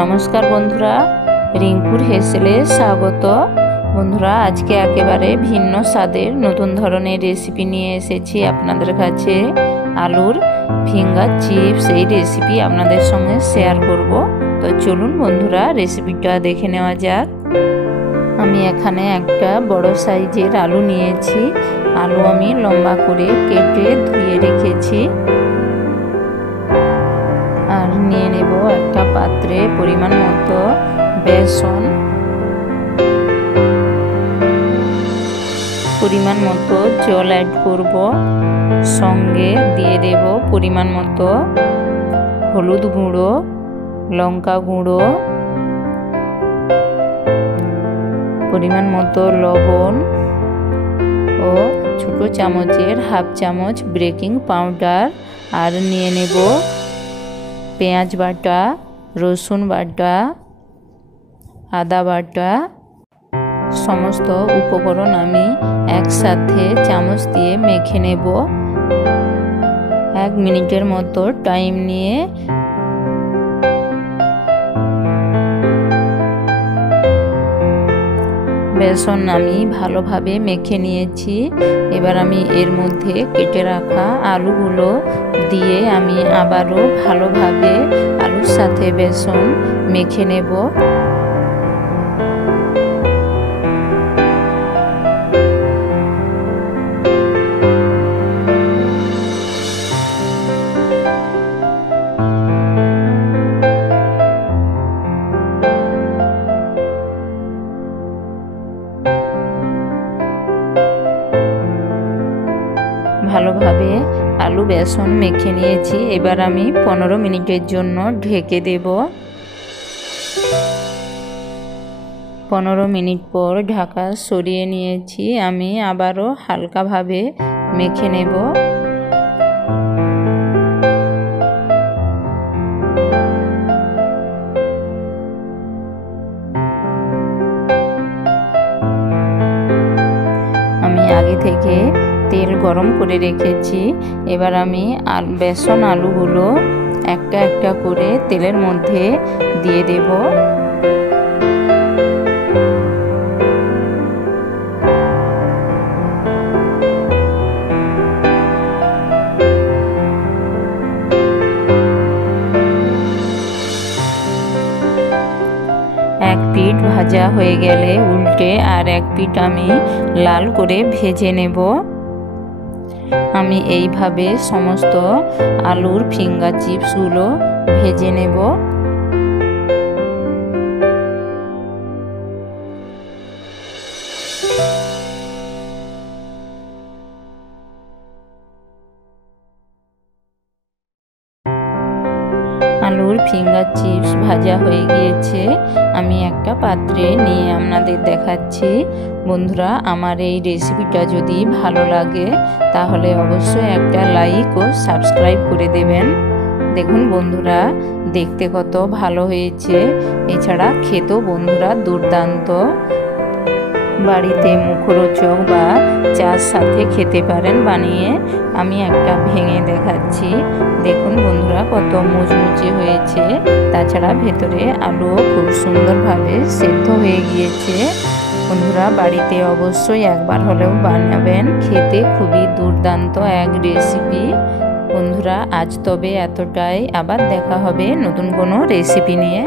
নমস্কার বন্ধুরা, রিঙ্কুর হেসেলে স্বাগত। বন্ধুরা, আজকে একেবারে ভিন্ন স্বাদের নতুন ধরনের রেসিপি নিয়ে এসেছি আপনাদের কাছে। আলুর ফিঙ্গার চিপস এই রেসিপি আপনাদের সঙ্গে শেয়ার করব। তো চলুন বন্ধুরা, রেসিপিটা দেখে নেওয়া যাক। আমি এখানে একটা বড় সাইজের আলু নিয়েছি। আলু আমি লম্বা করে কেটে ধুয়ে রেখেছি। আর নিয়ে নেব একটা পাত্রে পরিমাণ মতো বেসন, পরিমাণ মতো জল অ্যাড করব, সঙ্গে দিয়ে দেব পরিমাণ মতো হলুদ গুঁড়ো, লঙ্কা গুঁড়ো, পরিমাণ মতো লবণ ও ছোট চামচের হাফ চামচ বেকিং পাউডার। আর নিয়ে নেব পেঁয়াজ বাটা, রসুন বাটা, আদা বাটা। সমস্ত উপকরণ আমি একসাথে চামচ দিয়ে মেখে নেব। 1 মিনিটের মতো টাইম নিয়ে বেসন আমি ভালোভাবে মেখে নিয়েছি। এবার আমি এর মধ্যে কেটে রাখা আলুগুলো দিয়ে আমি আবারও ভালোভাবে আলুর সাথে বেসন মেখে নেব। ভালোভাবে আলু বেসন মেখে নিয়েছি। এবার আমি 15 মিনিটের জন্য ঢেকে দেব। 15 মিনিট পর ঢাকা সরিয়ে নিয়েছি। আমি আবারও হালকাভাবে মেখে নেব। আমি আগে থেকে তেল গরম করে রেখেছি। এবার আমি বেসন আলুগুলো একটা একটা করে তেলের মধ্যে দিয়ে দেব। এক পিঠ ভাজা হয়ে গেলে উল্টে আর এক পিঠ আমি লাল করে ভেজে নেব। আমি এইভাবে সমস্ত আলুর ফিঙ্গার চিপসগুলো ভেজে নেব। আলুর ফিঙ্গার চিপস ভাজা হয়ে গিয়েছে। আমি একটা পাত্রে নিয়ে আপনাদের দেখাচ্ছি। বন্ধুরা, আমার এই রেসিপিটা যদি ভালো লাগে তাহলে অবশ্যই একটা লাইক ও সাবস্ক্রাইব করে দেবেন। দেখুন বন্ধুরা, দেখতে কত ভালো হয়েছে। এছাড়া খেতেও বন্ধুরা দুর্দান্ত। বাড়িতে মুখরোচক বা চার সাথে খেতে পারেন বানিয়ে। আমি একটা ভেঙে দেখাচ্ছি। দেখুন বন্ধুরা, কত মুচমুচে হয়েছে। তাছাড়া ভেতরে আলুও খুব সুন্দরভাবে সেদ্ধ হয়ে গিয়েছে। বন্ধুরা, বাড়িতে অবশ্যই একবার হলেও বানাবেন। খেতে খুবই দুর্দান্ত এক রেসিপি। বন্ধুরা, আজ তবে এতটাই। আবার দেখা হবে নতুন কোনো রেসিপি নিয়ে।